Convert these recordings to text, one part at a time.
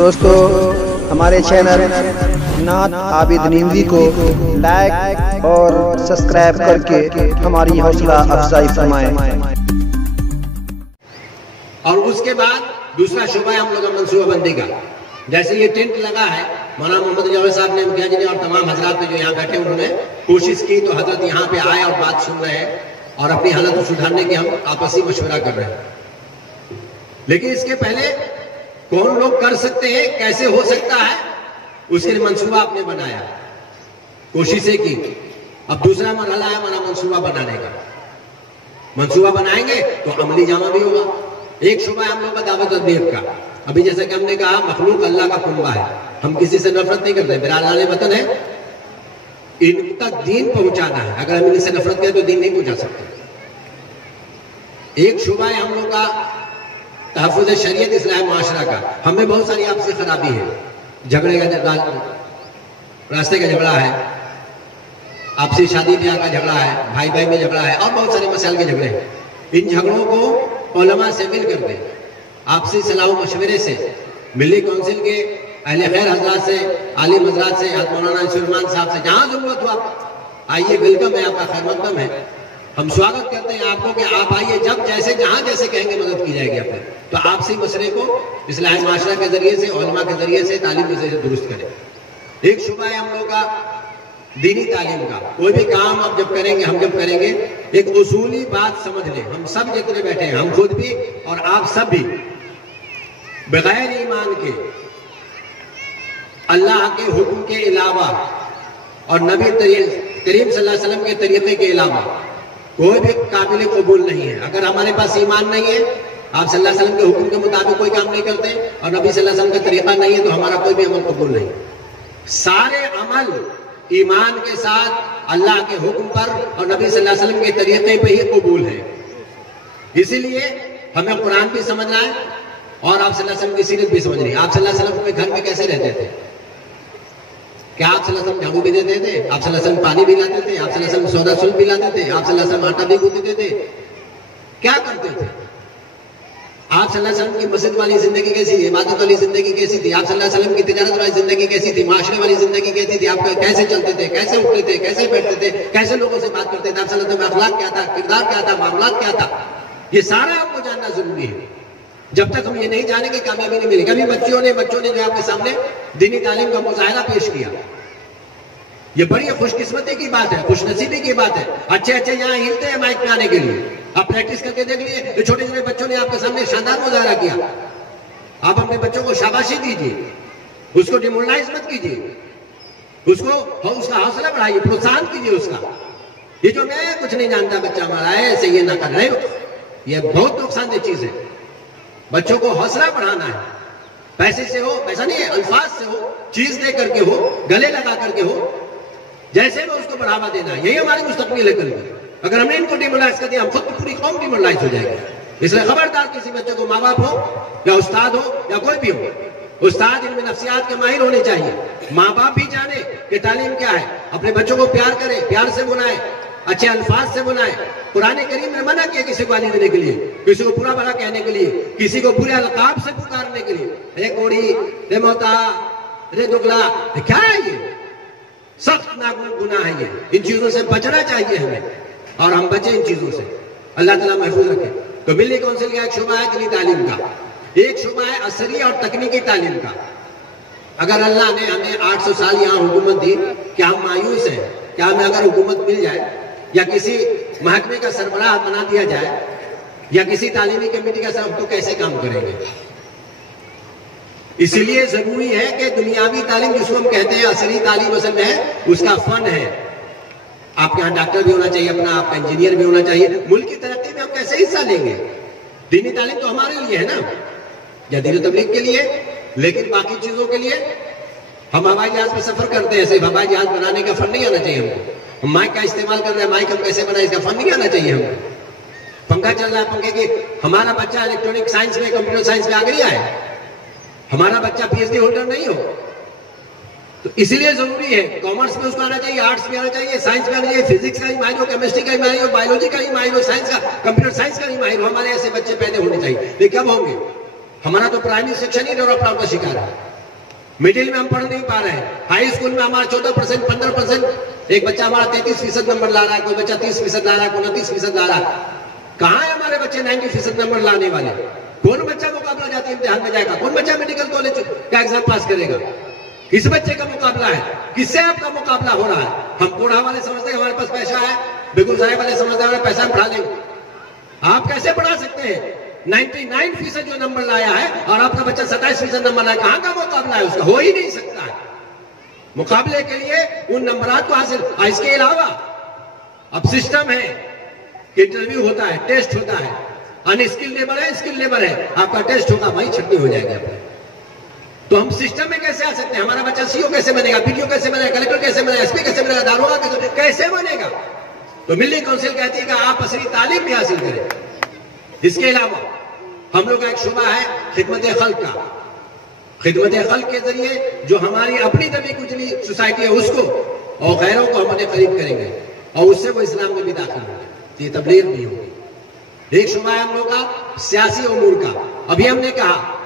दोस्तों हमारे चैनल नाथ आबिद नीमवी को लाइक और सब्सक्राइब करके हमारी हौसला अफजाई फरमाएं। और उसके बाद दूसरा शोभा है हम लोग का मनसूबाबंदी का। जैसे ये टेंट लगा है, मौलाना मोहम्मद जावेद साहब ने, मुखिया जी ने और तमाम हजरात ने जो यहाँ बैठे उन्होंने कोशिश की तो हजरत यहाँ पे आए और बात सुन रहे हैं और अपनी हालत को सुधारने की हम आपसी मशवरा कर रहे हैं। लेकिन इसके पहले कौन लोग कर सकते हैं, कैसे हो सकता है, उसके लिए मंसूबा आपने बनाया, कोशिशें की। अब दूसरा मरहला है हमारा मंसूबा बनाने का। मंसूबा बनाएंगे तो अमली जामा भी होगा। एक शुबा है हम लोग का दावत अदबियत का। अभी जैसे कि हमने कहा मखलूक अल्लाह का कुंबा है, हम किसी से नफरत नहीं करते, मेरा लाले वतन है, इन तक दीन पहुंचाना है। अगर हम इनसे नफरत करें तो दीन नहीं पहुंचा सकते। एक शुबा है हम लोग का तहफ़्फ़ुज़ शरीयत इस्लाह माशरा का। हमें बहुत सारी आपसी खराबी है, झगड़े का रास्ते का झगड़ा है, आपसी शादी ब्याह का झगड़ा है, भाई भाई में झगड़ा है और बहुत सारे मसाइल के झगड़े हैं। इन झगड़ों को उलमा से मिल करके आपसी सलाह मशवरे से, मिली काउंसिल के अहले खैर हजरात से, आलिम हजरात से, मौलाना सुलेमान साहब से, जहां जरूरत हो आप आइए, वेलकम है, आपका खैर मकदम है। हम स्वागत करते हैं आपको कि आप आइए, जब जैसे जहां जैसे कहेंगे मदद की जाएगी आपको। तो आपसी मसले को इस्लाह माशरा के जरिए से, उलमा के जरिए से, तालीम के जरिए से दुरुस्त करें। एक शुबा है हम लोग का दीनी तालीम का। कोई भी काम आप जब करेंगे, हम जब करेंगे, एक उसूली बात समझ लें। हम सब जितने बैठे हैं, हम खुद भी और आप सब भी, बगैर ईमान के, अल्लाह के हुक्म के अलावा और नबी करीम सल्लल्लाहु अलैहि वसल्लम के तरीके के अलावा कोई भी काबिल कबूल नहीं है। अगर हमारे पास ईमान नहीं है, आप सल्लल्लाहु अलैहि वसल्लम के हुक्म के मुताबिक कोई काम नहीं करते और नबी सल्लल्लाहु अलैहि वसल्लम का तरीका नहीं है, तो हमारा कोई भी अमल कबूल नहीं। सारे अमल ईमान के साथ अल्लाह के हुक्म पर और नबी सल्लल्लाहु अलैहि वसल्लम के तरीके पे ही कबूल है। इसीलिए हमें कुरान भी समझना है और आप सल्लल्लाहु अलैहि वसल्लम की सीरत भी समझनी है। आप सल्लल्लाहु अलैहि वसल्लम अपने घर में कैसे रहते थे? क्या आप सल्लल्लाहु अलैहि वसल्लम झाड़ू भी देते थे? आप सल्लल्लाहु अलैहि वसल्लम पानी भी लाते थे? आप सल्लल्लाहु अलैहि वसल्लम सौदा सुल्फ भी लाते थे? आप सल्लल्लाहु अलैहि वसल्लम आटा भी गूंथते थे? क्या करते थे? आप सल्लल्लाहु अलैहि वसल्लम की मस्जिद वाली जिंदगी कैसी थी? इबादत वाली जिंदगी कैसी थी? आप सल्लल्लाहु अलैहि वसल्लम की तिजारत वाली जिंदगी कैसी थी? माशरे वाली जिंदगी कैसी थी? आप कैसे चलते थे, कैसे उठते थे, कैसे बैठते थे, कैसे लोगों से बात करते थे? आप सल्लल्लाहु अलैहि वसल्लम का अखलाक क्या था, किरदार क्या था, मामलात क्या था? ये सारा आपको जानना जरूरी है। जब तक हम ये नहीं जानेंगे कामयाबी नहीं मिलेगी। कभी बच्चों ने जो आपके सामने दीनी तालीम का मुजाहिरा पेश किया, ये बड़ी खुशकिस्मती की बात है, खुशनसीबी की बात है। अच्छे अच्छे यहाँ हिलते हैं माइक पे आने के लिए। आप प्रैक्टिस करके देख लिए, छोटे छोटे बच्चों ने आपके सामने शानदार मुजाहरा किया। आप अपने बच्चों को शाबाशी दीजिए, उसको डिमोरलाइज मत कीजिए, उसका हौसला बढ़ाइए, प्रोत्साहन कीजिए उसका। ये जो मैं कुछ नहीं जानता बच्चा हमारा है, ऐसे ये ना कर रहे हो, ये बहुत नुकसानदेह चीज है। बच्चों को हौसला बढ़ाना है, पैसे से हो, पैसा नहीं है, अल्फाज से हो, चीज दे करके हो, गले लगा करके हो, जैसे भी उसको बढ़ावा देना है। यही हमारी मुस्तकबिल है कल की। अगर हमने इनको डिमोरलाइज कर दिया, हम खुद पूरी कौम डिमोरलाइज हो जाएगी। इसलिए खबरदार, किसी बच्चे को माँ बाप हो या उस्ताद हो या कोई भी हो, उस्ताद इनमें नफ्सियात के माहिर होने चाहिए। माँ बाप भी जाने कि तालीम क्या है, अपने बच्चों को प्यार करे, प्यार से बुलाए, अच्छे अल्फाज से बुलाए। कुरान करीम ने मना किया किसी को गाली देने के लिए, किसी को बुरा भला कहने के लिए, किसी को बुरे अलकाब से पुकारने के लिए। रे कोड़ी, रे मोता, रे दुगला, क्या है ये? सख्त नागुन गुनाह है ये। इन चीजों से बचना चाहिए हमें और हम बचे इन चीजों से। अल्लाह ताला महफूज रखे। तो मिली काउंसिल का एक शुबा है दीनी तालीम का, एक शुबा है असरी और तकनीकी तालीम का। अगर अल्लाह ने हमें 800 साल यहाँ हुकूमत दी, क्या हम मायूस हैं? क्या हमें अगर हुकूमत मिल जाए या किसी महकमे का सरबराह बना दिया जाए या किसी तालीमी कमेटी का सरबराह, तो कैसे काम करेंगे? इसलिए जरूरी है कि दुनियावी तालीम, जिसको हम कहते हैं असली तालीम असल में है, उसका फन है। आपके यहाँ डॉक्टर भी होना चाहिए अपना, आपका इंजीनियर भी होना चाहिए। मुल्क की तरक्की में हम कैसे हिस्सा लेंगे? दीनी तालीम तो हमारे लिए है ना, या दीन तबलीग के लिए, लेकिन बाकी चीजों के लिए हम हवाई जहाज पर सफर करते हैं, सिर्फ हवाई जहाज बनाने का फन नहीं आना चाहिए हमको। हम माइक का इस्तेमाल कर रहे हैं, माइक हम कैसे बनाए, इसका फन नहीं आना चाहिए हमको। पंखा चल रहा है, पंखे की, हमारा बच्चा इलेक्ट्रॉनिक साइंस में, कंप्यूटर साइंस में आ गया है, हमारा बच्चा पीएचडी होल्डर नहीं हो। तो इसलिए जरूरी है, कॉमर्स में उसको आना चाहिए, आर्ट्स में आना चाहिए, साइंस में आना चाहिए, फिजिक्स का ही माहिर हो, केमिस्ट्री का ही माहिर हो, बायोलॉजी का ही माहिर हो, साइंस का, कंप्यूटर साइंस का ही माहिर हो। हमारे ऐसे बच्चे पैदा होने चाहिए। लेकिन कब होंगे? हमारा तो प्राइमरी सेक्शन ही डेवलप का शिकार है। मिडिल में हम पढ़ नहीं पा रहे हैं, हाई स्कूल में हमारा 14%, 15%, एक बच्चा हमारा 33% नंबर ला रहा है, कोई बच्चा 30% ला रहा है, कोई 29% ला रहा है। कहां है हमारे बच्चे 90% नंबर लाने वाले? कौन बच्चा मुकाबला जाती इम्तिहान में जाएगा? कौन बच्चा मेडिकल कॉलेज का एग्जाम पास करेगा? किस बच्चे का मुकाबला है? किससे आपका मुकाबला हो रहा है? हम कोढ़ा वाले समझते हैं हमारे पास पैसा है, बेगूसराय वाले समझते हैं हमारे पैसा पढ़ा देंगे। आप कैसे पढ़ा सकते हैं? 99% जो नंबर लाया है और आपका बच्चा 27% नंबर लाया, कहां का मुकाबला है उसका? हो ही नहीं सकता है। मुकाबले के लिए उन नंबरात को हासिल, इसके अलावा अब सिस्टम है कि इंटरव्यू होता है, टेस्ट होता है, अनस्किल्ड लेबर है, स्किल्ड लेबर है, आपका टेस्ट होगा, वही छटनी हो जाएगी आपको। तो हम सिस्टम में कैसे आ सकते हैं? हमारा बच्चा सीओ कैसे बनेगा, पीटीओ कैसे बनेगा, कलेक्टर कैसे बनेगा, एसपी कैसे बनेगा, दारोगा कैसे बनेगा? तो मिलिट्री काउंसिल कहती है कि आप असली तालीम भी हासिल करें। इसके अलावा हम लोग का एक शुबा है खिदमत खल्क का। खिदमत खल्क के जरिए जो हमारी अपनी दबी कुचली सोसाइटी है उसको और गैरों को हम अपने करीब करेंगे और उससे वो इस्लाम में भी दाखिल होंगे, ये तबलीग नहीं होगी। एक शुबा है हम लोग का सियासी उमूर का। अभी हमने कहा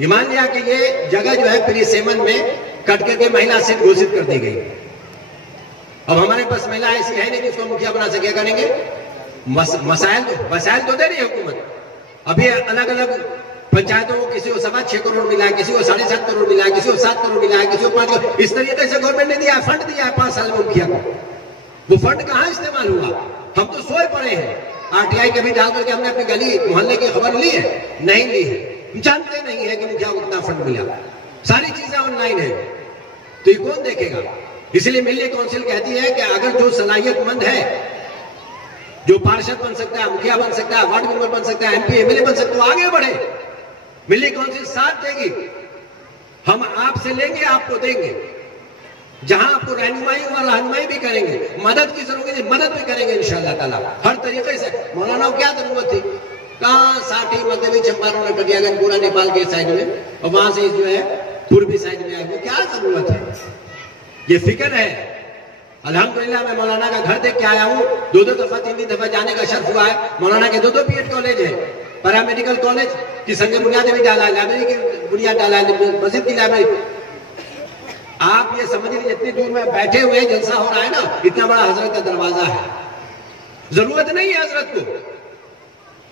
ये मान लिया कि ये जगह जो है प्री सेमन में कट करके महिला सीट घोषित कर दी गई। अब हमारे पास महिला ऐसी है नहीं कि उसको मुखिया बना सके, करेंगे मसाइल तो दे रही है हुकूमत। अभी अलग अलग पंचायतों को किसी को 6.25 करोड़ मिला है, किसी को 7.5 करोड़ मिला है, किसी को 7 करोड़ मिला है, किसी को 5 करोड़, इस तरीके से गवर्नमेंट ने दिया है, फंड दिया है 5 साल में मुखिया को। वो फंड कहां इस्तेमाल हुआ? हम तो सोए पड़े हैं। आरटीआई कभी डाल करके हमने अपनी गली मोहल्ले की खबर ली है? नहीं ली है। जानते नहीं है कि मुखिया को कितना फंड मिला। सारी चीजें ऑनलाइन है, तो ये कौन देखेगा? इसलिए मिलिट्री काउंसिल कहती है कि अगर जो सलाहियतमंद है, जो पार्षद बन सकता है, मुखिया बन सकता है, वार्ड मेंबर बन सकता है, एमपी एमएलए बन सकता है, तो आगे बढ़े। मिलिट्री काउंसिल साथ देगी, हम आपसे लेंगे, आपको देंगे। जहां आपको रहनुमाई और रहनुमाई भी करेंगे, मदद की जरूरत है मदद भी करेंगे इंशाअल्लाह ताला हर तरीके से। मौलाना को क्या जरूरत थी? कहां साठी मध्य चंपारण कटियागंज पूरा नेपाल के साइड में, और वहां से जो है पूर्वी साइड में आए, क्या जरूरत है? ये फिक्र है। अल्हम्दुलिल्लाह मैं मौलाना का घर देख के आया हूँ, 2-2 दफा 3 दफा जाने का शर्फ हुआ है। मौलाना के 2 बीएड कॉलेज है, पैरामेडिकल कॉलेज की संग बुनियाद भी डाला है, लाइब्रेरी की बुनियाद डाला है, मस्जिद की लाइब्रेरी। आप ये समझ लीजिए जितनी दूर में बैठे हुए जलसा हो रहा है ना, इतना बड़ा हजरत का दरवाजा है। जरूरत नहीं है हजरत को,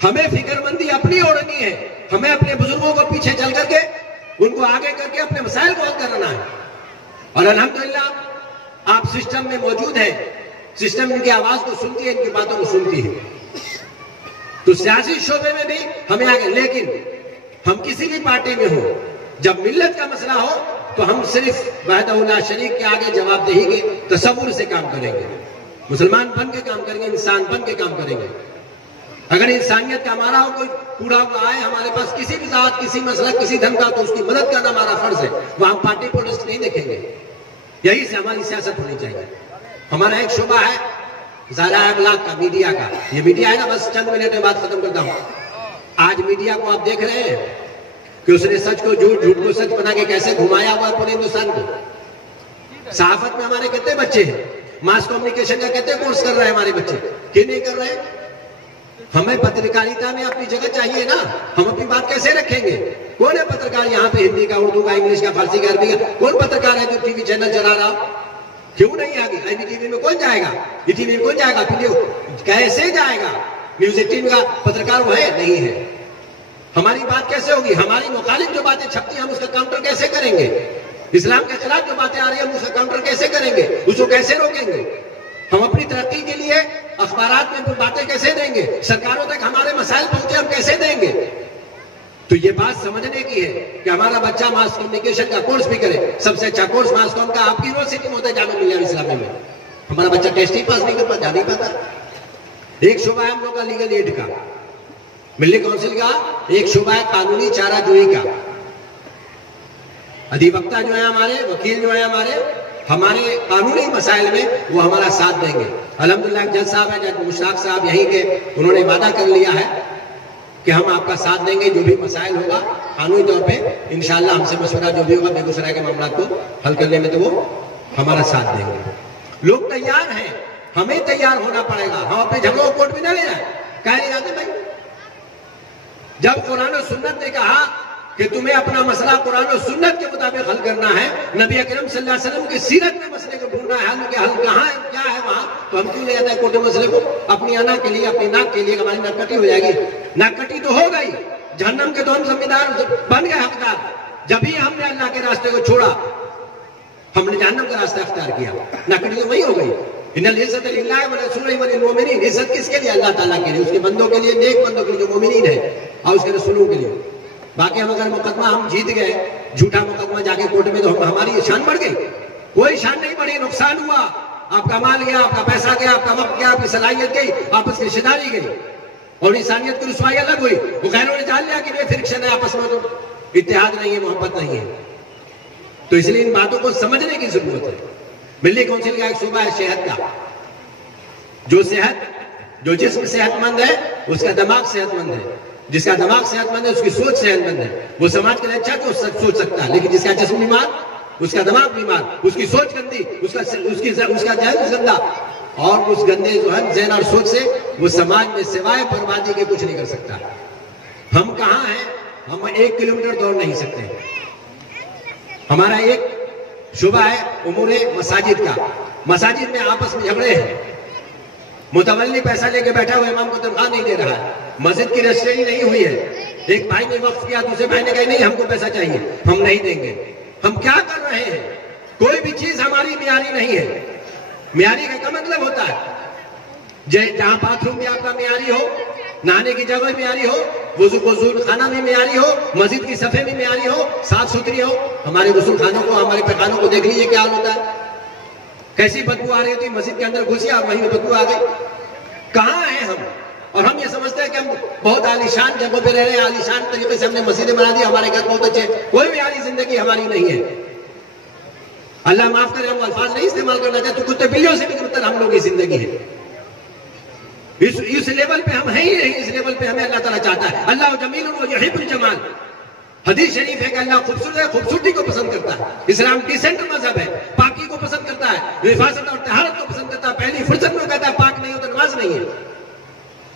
हमें फिक्रमंदी अपनी ओढ़नी है। हमें अपने बुजुर्गों को पीछे चल करके उनको आगे करके अपने मसाइल को हल करना है। और अल्हम्दुलिल्लाह आप सिस्टम में मौजूद है, सिस्टम इनकी आवाज को सुनती है, इनकी बातों को सुनती है। तो सियासी शोबे में भी हमें आगे, लेकिन हम किसी भी पार्टी में हो, जब मिल्लत का मसला हो तो हम सिर्फ वहदहू ला शरीक के आगे जवाबदेही के तसव्वुर से काम करेंगे। मुसलमान बन के काम करेंगे, इंसान बन के काम करेंगे। अगर इंसानियत का हमारा हो कोई पूरा हुआ आए हमारे पास किसी भी जात, किसी मसलक, किसी धर्म का, तो उसकी मदद करना हमारा फर्ज है। वहां पार्टी पॉलिटिक्स नहीं देखेंगे। यही से हमारी सियासत होनी चाहिए। हमारा एक शुबा है ज़राए इब्लाग का, मीडिया का। ये मीडिया है ना, बस चंद मिनट में बात खत्म करता हूं। आज मीडिया को आप देख रहे हैं कि उसने सच को झूठ, झूठ को सच बना के कैसे घुमाया हुआ पूरे हिंदुस्तान को। सहाफत में हमारे कितने बच्चे हैं, मास कम्युनिकेशन का कितने कोर्स कर रहे हैं हमारे बच्चे, क्यों नहीं कर रहे? हमें पत्रकारिता में अपनी जगह चाहिए ना। हम अपनी बात कैसे रखेंगे? कौन है पत्रकार यहाँ पे हिंदी का, उर्दू का, इंग्लिश का, फारसी का, अरबी का? कौन पत्रकार है जो टीवी चैनल चला रहा? क्यों नहीं आगे? IBTV में कौन जाएगा? ETV में कौन जाएगा? कैसे जाएगा? न्यूज 18 का पत्रकार वो है? नहीं है। हमारी बात कैसे होगी? हमारी मुखालिफ जो बातें छपती हैं हम उसका काउंटर कैसे करेंगे? इस्लाम के खिलाफ जो बातें आ रही है हम उसका काउंटर कैसे करेंगे? उसको कैसे रोकेंगे? हम अपनी तरक्की के लिए अखबारात में बातें कैसे देंगे? सरकारों तक हमारे मसाइल पहुंचे हम कैसे देंगे? तो ये बात समझने की है कि हमारा बच्चा मास कम्युनिकेशन का कोर्स भी करे। सबसे अच्छा कोर्स मास कॉम का आपकी यूनिवर्सिटी में होता है, जामिया मिलिया इस्लामी में। हमारा बच्चा टेस्ट ही पास नहीं कर पाता, जा नहीं पाता। एक शुबा है हम लोग का लीगल एड का, मिलिट्री काउंसिल का एक शुबा है कानूनी चाराजोई का। अधिवक्ता जो है हमारे, वकील जो है हमारे कानूनी मसाइल में वो हमारा साथ देंगे। अल्हम्दुलिल्लाह जज साहब है, जज मुश्ताक साहब यहीं के, उन्होंने वादा कर लिया है कि हम आपका साथ देंगे। जो भी मसाइल होगा कानूनी तौर पे इंशाअल्लाह हमसे मशवरा जो भी होगा बेगूसराय के मामला को हल करने में, तो वो हमारा साथ देंगे। लोग तैयार हैं, हमें तैयार होना पड़ेगा। हम अपने झगड़ों को कोर्ट में न ले जाए। कह नहीं जाते भाई, जब कुरान और सुन्नत ने कहा कि तुम्हें अपना मसला कुरान और सुन्नत के मुताबिक हल करना है, नबी अकरम सल्लल्लाहु अलैहि वसल्लम की सीरत में मसले को ढूंढना है, हल कहाँ है, क्या है वहां, तो हम क्यों ले जाते हैं कोटे मसले को अपनी अना के लिए, अपनी नाक के लिए? हमारी नाक कटी हो जाएगी। नाक कटी तो हो गई, जहन्नम के तो हम जिम्मेदार बन गए, हकदार। जब ही हमने अल्लाह के रास्ते को छोड़ा, हमने जहन्नम का रास्ता अख्तियार किया, नाक कटी तो वही हो गई। इन्नल इज्जत लिल्लाहि व रसूलिही वलिल मोमिनीन, इज्जत किसके लिए? अल्लाह ताला के लिए, उसके बंदों के लिए, नेक बंदों के लिए जो मोमिनीन है, और उसके रसूलों के लिए। बाकी हम अगर मुकदमा हम जीत गए, झूठा मुकदमा जाके कोर्ट में, तो हमारी शान बढ़ गई? कोई शान नहीं बढ़ी, नुकसान हुआ। आपका माल गया, आपका पैसा गया, आपका वक्त गया, आपकी सलाहियत गई, आपस की रिश्तेदारी गई, और इंसानियत की रुसवाई अलग हुई। वो गैरों ने जान लिया कि ये फ्रिक्शन है आपस में, तो इत्तेहाद नहीं है, मोहब्बत नहीं है। तो इसलिए इन बातों को समझने की जरूरत है। मिल्ली काउंसिल का एक सूबा है सेहत का। जो जिस्म सेहतमंद है, उसका दिमाग सेहतमंद है। जिसका दिमाग सेहतमंद है, उसकी सोच सेहतमंद है। वो समाज के लिए अच्छा तो सोच सकता है, लेकिन जिसका जिस्म बीमार, उसका दिमाग बीमार, उसकी सोच गंदी, उसका जहन गंदा, और उस गंदे जो है जहन और सोच से वो समाज में सिवाय बर्बादी के कुछ नहीं कर सकता। हम कहाँ हैं? हम 1 किलोमीटर दौड़ नहीं सकते। हमारा एक शुबा है उमूरे मसाजिद का। मसाजिद में आपस में झगड़े हैं। मुतवल्ली पैसा लेके बैठा हुआ, इमाम को तनख्वाह नहीं दे रहा है, मस्जिद की रजिस्ट्री नहीं हुई है। एक भाई ने वक्फ किया, दूसरे भाई ने कहा नहीं हमको पैसा चाहिए, हम नहीं देंगे। हम क्या कर रहे हैं? कोई भी चीज हमारी मियारी नहीं है। मियारी का क्या मतलब होता है? जहां बाथरूम भी आपका मियारी हो, नहाने की जगह मियारी हो, वजू खाना भी मियारी हो, मस्जिद की सफे भी मियारी हो, साफ सुथरी हो। हमारे गुस्ल खानों को, हमारे पैखानों को देख लीजिए क्या हाल होता है। कैसी बदबू आ रही होती, मस्जिद के अंदर घुसी और वहीं बदबू आ गई। कहां हैं हम? और हम ये समझते हैं कि हम बहुत आलीशान जगहों पे रह रहे हैं, आलीशान तरीके से हमने मस्जिदें बना दी, हमारे घर बहुत अच्छे। कोई भी आली जिंदगी हमारी नहीं है। अल्लाह माफ करे, हम अल्फाज नहीं इस्तेमाल करना चाहते, तो कुत्ते बिल्लियों से भी बेहतर हम लोग की जिंदगी है। इस लेवल पे हम है ही नहीं। इस लेवल पे हमें अल्लाह ताला चाहता है। अल्लाह जमील व युहिब्बुल जमाल। हदीस शरीफ है कि अल्लाह खूबसूरत है, खूबसूरती को पसंद करता है। इस्लाम डिसेंट मजहब है, पाकी को पसंद करता है, हिफाजत और तहारत को पसंद करता है। पहली फुर्सत में कहता है पाक नहीं हो तो नमाज नहीं है।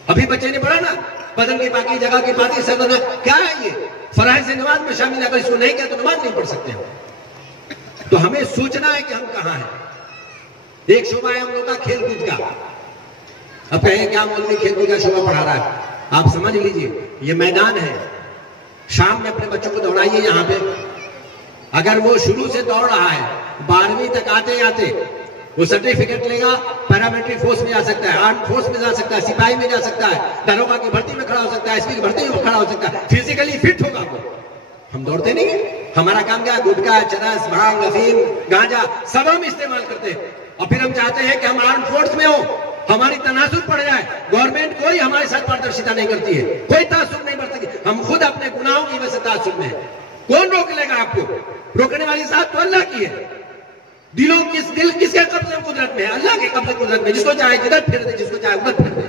अभी बच्चे ने पढ़ा ना, बदन की पाकी, जगह की पाकी, सर क्या है ये? फराइज नमाज में शामिल है, अगर इसको नहीं किया तो नमाज नहीं पढ़ सकते हम। तो हमें सोचना है कि हम कहां हैं। एक शोभा है हम लोग का खेल कूद का। अब कहें क्या मौलवी खेल कूद का शोभा पढ़ा रहा है? आप समझ लीजिए, ये मैदान है। शाम में अपने बच्चों को दौड़ाइए यहाँ पे। अगर वो शुरू से दौड़ रहा है, 12वीं तक आते आते वो सर्टिफिकेट लेगा, पैरामिलिट्री फोर्स में जा सकता है, आर्म फोर्स में जा सकता है, सिपाही में जा सकता है, दरोगा की भर्ती में खड़ा हो सकता है, एसपी की भर्ती में खड़ा हो सकता है। फिजिकली फिट होगा वो। हम दौड़ते नहीं है। हमारा काम क्या? गुटखा, चरस, भांग, अफीम, गांजा सब हम इस्तेमाल करते हैं। और फिर हम चाहते हैं कि हम आर्म फोर्स में हो, हमारी तनासुर पड़ जाए। गवर्नमेंट कोई हमारे साथ पारदर्शिता नहीं करती है, कोई तासुर नहीं बरतती। हम खुद अपने गुनाहों की वजह से तासुर में है। कौन रोक लेगा आपको? रोकने वाली साथ तो अल्लाह की है। दिल किसके कब्जे कुदरत में है? अल्लाह के कब्जे कुदरत में। जिसको चाहे जिधर फिर दे, जिसको चाहे उधर फिर दे।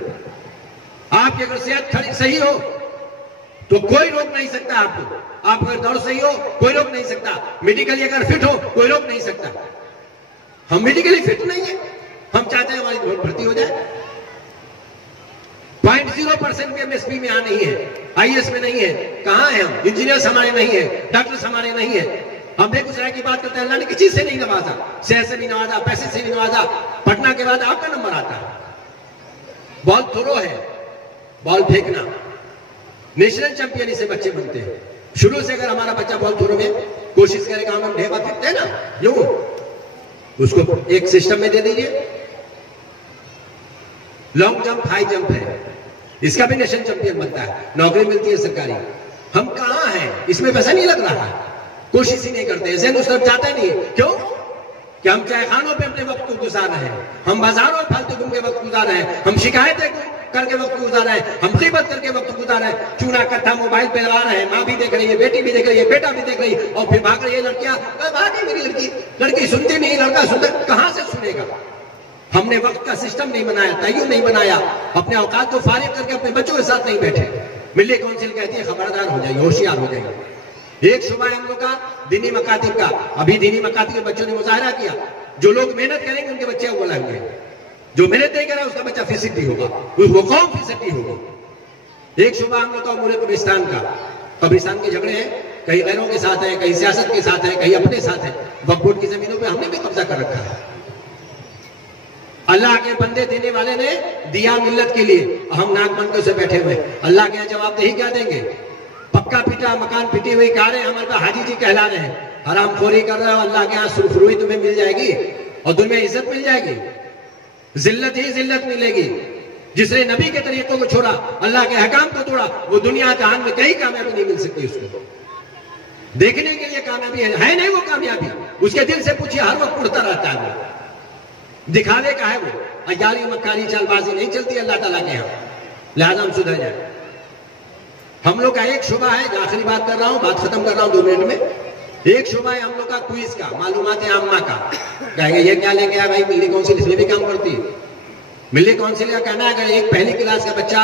आपकी अगर सेहत खड़ी सही हो तो कोई रोक नहीं सकता आपको। आप अगर दौड़ सही हो, कोई रोक नहीं सकता। मेडिकली अगर फिट हो, कोई रोक नहीं सकता। हम मेडिकली फिट नहीं है। हम चाहते हैं हमारी भर्ती हो जाए। 0.0% भी एमएसपी में नहीं है, आईएएस में नहीं है। कहां है हम? इंजीनियर्स हमारे नहीं है, डॉक्टर्स हमारे नहीं है। हम बेगूसराय की बात करते हैं, अल्लाह ने किसी से नहीं नवाजा, शहर से भी नवाजा, पैसे से भी नवाजा। पटना के बाद आपका नंबर आता है। बॉल थ्रो है, बॉल फेंकना, नेशनल चैंपियन से बच्चे बनते हैं। शुरू से अगर हमारा बच्चा बॉल थ्रो में कोशिश करेगा, हम ढेबा फेंकते हैं ना, यूं उसको एक सिस्टम में दे दीजिए। लॉन्ग जंप, हाई जंप है, इसका भी नेशनल चैंपियन बनता है, नौकरी मिलती है सरकारी। हम कहां हैं? इसमें पैसा नहीं लग रहा है, कोशिश ही नहीं करते, ऐसे उस तरफ जाता नहीं। क्यों? कि हम चायखानों पे अपने वक्त को गुजार रहे हैं, हम बाजारों में फालतू घूम के वक्त गुजार रहे हैं, हम शिकायतें करके वक्त गुजार रहे हैं, हम गीबत करके वक्त गुजार रहे हैं, चूना कट्टा मोबाइल पे लगा रहे हैं। माँ भी देख रही है, बेटी भी देख रही है, बेटा भी देख रही है, और फिर भाग रही है लड़कियां, भागी मेरी लड़की सुनती नहीं, लड़का सुनता कहां से सुनेगा? हमने वक्त का सिस्टम नहीं बनाया, तय्युम नहीं बनाया, अपने औकात को फारिग करके अपने बच्चों के साथ नहीं बैठे। मिल्ली काउंसिल कहती है खबरदार हो जाइए, होशियार हो जाइए। एक शुबा है हम लोग का दीनी मकातिब का। अभी दीनी मकातिब के बच्चों ने मुजाहरा किया, जो लोग मेहनत करेंगे उनके बच्चे अव्वल आएंगे, जो मेहनत नहीं करेगा उसका बच्चा फीसदी होगा, वो कौम फीसदी होगी। एक शुबा हम लोग का उमूरे कब्रिस्तान का। कब्रिस्तान के झगड़े हैं, कहीं गैरों के साथ है, कहीं सियासत के साथ है, कहीं अपने साथ है। वक्फ बोर्ड की जमीनों पे हमने भी कब्जा कर रखा है। अल्लाह के बंदे देने वाले ने दिया मिल्लत के लिए, हम नाक बन के उसे बैठे हुए। अल्लाह के जवाबदेही क्या देंगे? पक्का पिटा मकान पिटी हुई कह रहे हैं, हमारे पास हाजी जी कहला रहे हैं, हरामखोरी कर रहे हो, अल्लाह के यहाँ सुरखरुई तुम्हें मिल जाएगी और दुनिया इज्जत मिल जाएगी, जिल्लत ही जिल्लत मिलेगी। जिसने नबी के तरीकों को छोड़ा, अल्लाह के हकाम को तोड़ा, वो दुनिया जहान में कहीं कामयाबी नहीं मिल सकती उसको। देखने के लिए कामयाबी है नहीं वो कामयाबी, उसके दिल से पूछिए, हर वक्त उड़ता रहता है वो, दिखावे का है वो। अयारी मक्कारी चालबाजी नहीं चलती अल्लाह ताला के यहाँ, लिहाजा हम सुधर जाए। हम लोग का एक शुबा है, आखिरी बात कर रहा हूं, बात खत्म कर रहा हूं 2 मिनट में। एक शुबा है हम लोग का क्विज का, मालूमात आम्मा का। कहेंगे ये क्या लेके आया भाई, मिल्ली काउंसिल इसमें भी काम करती है। मिल्ली काउंसिल का कहना है अगर एक पहली क्लास का बच्चा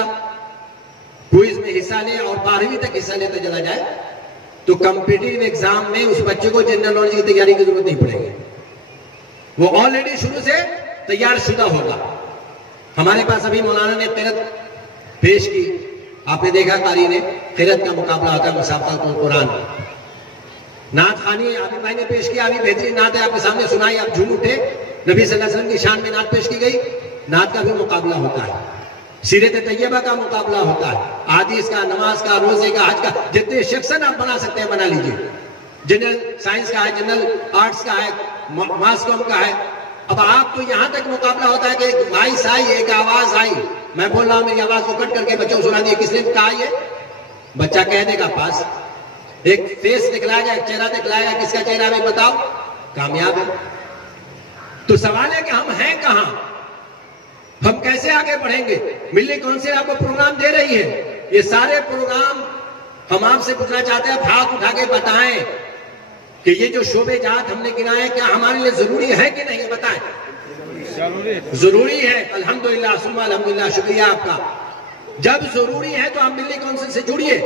क्विज में हिस्सा ले और 12वीं तक हिस्सा लेता चला जाए तो कॉम्पिटिटिव एग्जाम में उस बच्चे को जनरल नॉलेज की तैयारी की जरूरत नहीं पड़ेगी, वो ऑलरेडी शुरू से तैयार शुदा होगा। हमारे पास अभी मौलाना ने किरत पेश की, आपने देखा कारी ने किरत का मुकाबला होता है मुसाफा कुरान। नात खानी आबिद भाई ने पेश किया, अभी बेहतरीन नात है आपके सामने सुनाई, आप झूम उठे। नबी सल्लल्लाहु अलैहि वसल्लम की शान में नात पेश की गई, नात का भी मुकाबला होता है, सीरत तैयबा का मुकाबला होता है, हादीस का, नमाज का, रोजे का, हज का, जितने सेक्शन आप बना सकते हैं बना लीजिए। जनरल साइंस का है, जनरल आर्ट्स का है, मास कॉम का है। अब आप तो यहां तक मुकाबला होता है कि एक वॉइस आई, एक आवाज आई, मैं बोल रहा हूं, मेरी आवाज को कट करके बच्चों को सुना दिए, किसने कहा ये? बच्चा कह देगा पास। एक फेस दिखलाएगा, एक चेहरा दिखलाएगा, किसका चेहरा है बताओ, कामयाब है। तो सवाल है कि हम हैं कहां, हम कैसे आगे बढ़ेंगे? मिल्ली काउंसिल आपको प्रोग्राम दे रही है, ये सारे प्रोग्राम हम आपसे पूछना चाहते हैं, हाथ उठा के बताएं कि ये जो शोबे जात हमने गिनाए क्या हमारे लिए जरूरी है कि नहीं, बताएं। जरूरी है, अल्हम्दुलिल्लाह सुम्मा अल्हम्दुलिल्लाह, शुक्रिया आपका। जब जरूरी है तो आप मिल्ली काउंसिल से जुड़िए,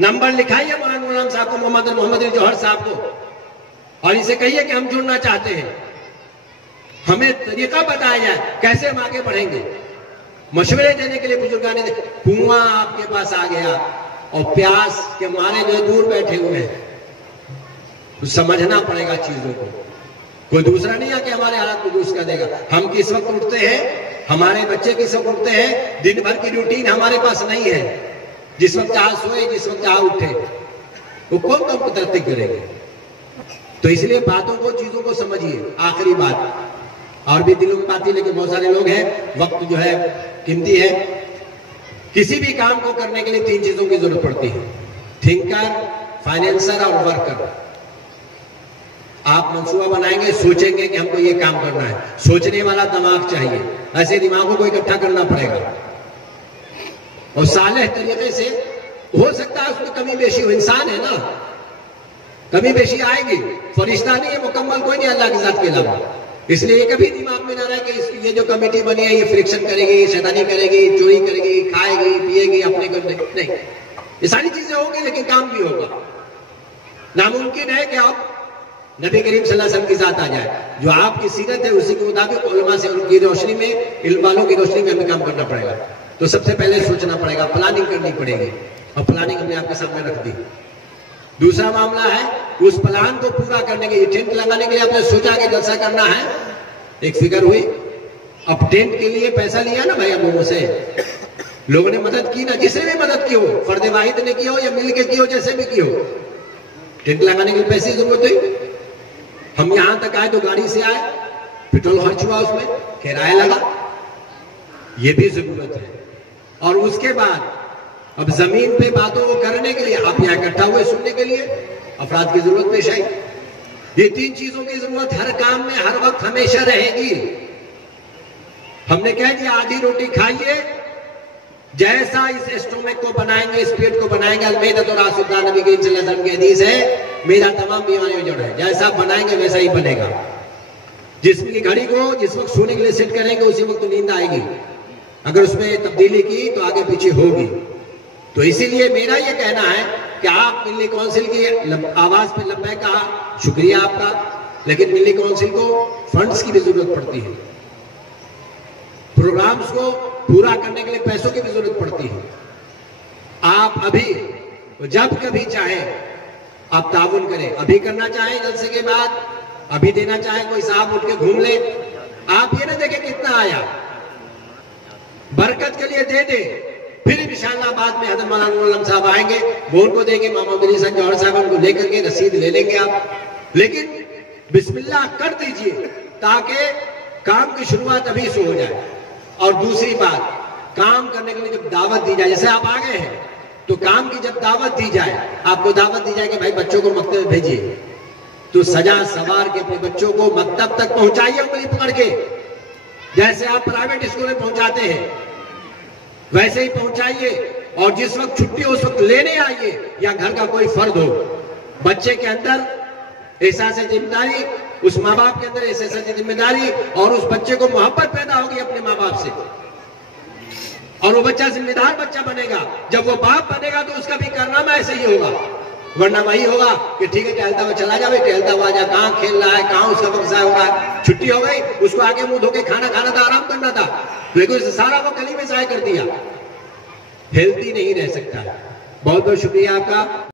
नंबर लिखाइए मौलाना साहब को, मोहम्मद जौहर साहब को, और इसे कहिए कि हम जुड़ना चाहते हैं, हमें तरीका बताया जाए कैसे हम आगे बढ़ेंगे। मशवरे देने के लिए बुजुर्गान ने, कुआं आपके पास आ गया और प्यास के मारे जो दूर बैठे हुए हैं, तो समझना पड़ेगा चीजों को। कोई दूसरा नहीं आके हमारे हालात को दुरुस्त कर देगा। हम किस वक्त उठते हैं, हमारे बच्चे किस वक्त उठते हैं, दिन भर की रूटीन हमारे पास नहीं है। जिस वक्त चाह सोए, जिस वक्त चाह उठे, वो कौन कौन को तरक्की करेंगे? तो इसलिए बातों को, चीजों को समझिए। आखिरी बात, और भी दिलों में बात थी लेकिन बहुत सारे लोग हैं, वक्त जो है कीमती है। किसी भी काम को करने के लिए 3 चीजों की जरूरत पड़ती है, थिंकर, फाइनेंसर और वर्कर। आप मंसूबा बनाएंगे, सोचेंगे कि हमको ये काम करना है, सोचने वाला दिमाग चाहिए, ऐसे दिमागों को इकट्ठा करना पड़ेगा और सालेह तरीके से। हो सकता है उसमें कमी बेशी हो, इंसान है ना, कमी बेशी आएगी, फरिश्ता नहीं है, मुकम्मल कोई नहीं अल्लाह के साथ के अलावा। इसलिए ये कभी दिमाग में ना रहे कि ये जो कमेटी बनी है ये फ्रिक्शन करेगी, ये शैतानी करेगी, चोरी करेगी, खाएगी, पिएगी, अपने को नहीं। ये सारी चीजें होंगी लेकिन काम भी होगा। नामुमकिन है कि आप नबी करीम सल्लल्लाहु अलैहि वसल्लम के साथ आ जाए, जो आपकी सीरत है उसी के मुताबिक उलमा से, उनकी रोशनी में, इल्म वालों की रोशनी में हमें काम करना पड़ेगा। तो सबसे पहले सोचना पड़ेगा, प्लानिंग करनी पड़ेगी, और प्लानिंग हमने आपके सामने रख दी। दूसरा मामला है, उस प्लान को पूरा करने के लिए, टेंट लगाने के लिए आपने सोचा कि जलसा करना है, एक फिगर हुई, अब टेंट के लिए पैसा लिया ना भाई, लोगों से लोगों ने मदद की ना, जिसने भी मदद की हो, फर्द वाहिद ने की हो या मिल के की हो, जैसे भी की हो, टेंट लगाने के लिए पैसे की जरूरत हुई। हम यहां तक आए तो गाड़ी से आए, पेट्रोल खर्च हुआ, उसमें किराया लगा, ये भी जरूरत है। और उसके बाद अब जमीन पे बातों को करने के लिए आप यहां इकट्ठा हुए, सुनने के लिए अफराद की जरूरत पेश आई। ये 3 चीजों की जरूरत हर काम में हर वक्त हमेशा रहेगी। हमने कह दिया आधी रोटी खाइए, जैसा इस स्टोमक को बनाएंगे, इस पेट को बनाएंगे, अलमेदा तो रासुल्लाह नबी करीम सल्लल्लाहु अलैहि वसल्लम की हदीस है, मेरा तमाम बीमारियों जड़ है, जैसा बनाएंगे वैसा ही बनेगा। जिसकी घड़ी को जिस वक्त सोने के लिए सेट करेंगे उसी वक्त तो नींद आएगी, अगर उसमें तब्दीली की तो आगे पीछे होगी। तो इसीलिए मेरा यह कहना है कि आप मिल्ली काउंसिल की आवाज पे लब्बैक कहा, शुक्रिया आपका, लेकिन मिल्ली काउंसिल को फंड्स की भी जरूरत पड़ती है, प्रोग्राम्स को पूरा करने के लिए पैसों की भी जरूरत पड़ती है। आप अभी जब कभी चाहे आप ताउन करें। अभी करना चाहें जलसे के बाद, अभी देना चाहें, कोई साहब उठ के घूम ले, आप ये ना देखें कितना आया, बरकत के लिए दे दे। फिर इंशाअल्लाह बाद में हज़रत मौलाना नूरुल आलम साहब आएंगे, वो उनको देंगे, मामा मिर्जा साहब जौहर साहब उनको लेकर के रसीद ले लेंगे आप। लेकिन बिस्मिल्लाह कर दीजिए ताकि काम की शुरुआत अभी से हो जाए। और दूसरी बात, काम करने के लिए जब दावत दी जाए, जैसे आप आ गए हैं तो काम की जब दावत दी जाए, आपको दावत दी जाए कि भाई बच्चों को मकतब में भेजिए, तो सजा सवार के अपने बच्चों को मकतब तक पहुंचाइए उंगली पकड़ के। जैसे आप प्राइवेट स्कूल में पहुंचाते हैं वैसे ही पहुंचाइए, और जिस वक्त छुट्टी हो उस वक्त लेने आइए, या घर का कोई फर्द हो, बच्चे के अंदर एहसास जिम्मेदारी, उस माँ बाप के अंदर एहसास जिम्मेदारी, और उस बच्चे को मोहब्बत पैदा होगी अपने माँ बाप से, और वो बच्चा जिम्मेदार बच्चा बनेगा। जब वो बाप बनेगा तो उसका भी कारनामा ऐसे ही होगा, वरना वही होगा कि ठीक है टहलता हुआ चला जाए, टहलता हुआ जा, कहाँ खेल रहा है, कहाँ उसका बक्सा होगा, छुट्टी हो गई, उसको आगे मुंह धो के खाना खाना था, आराम करना था, लेकिन सारा वो गली में जाया कर दिया, हेल्थी नहीं रह सकता। बहुत बहुत शुक्रिया आपका।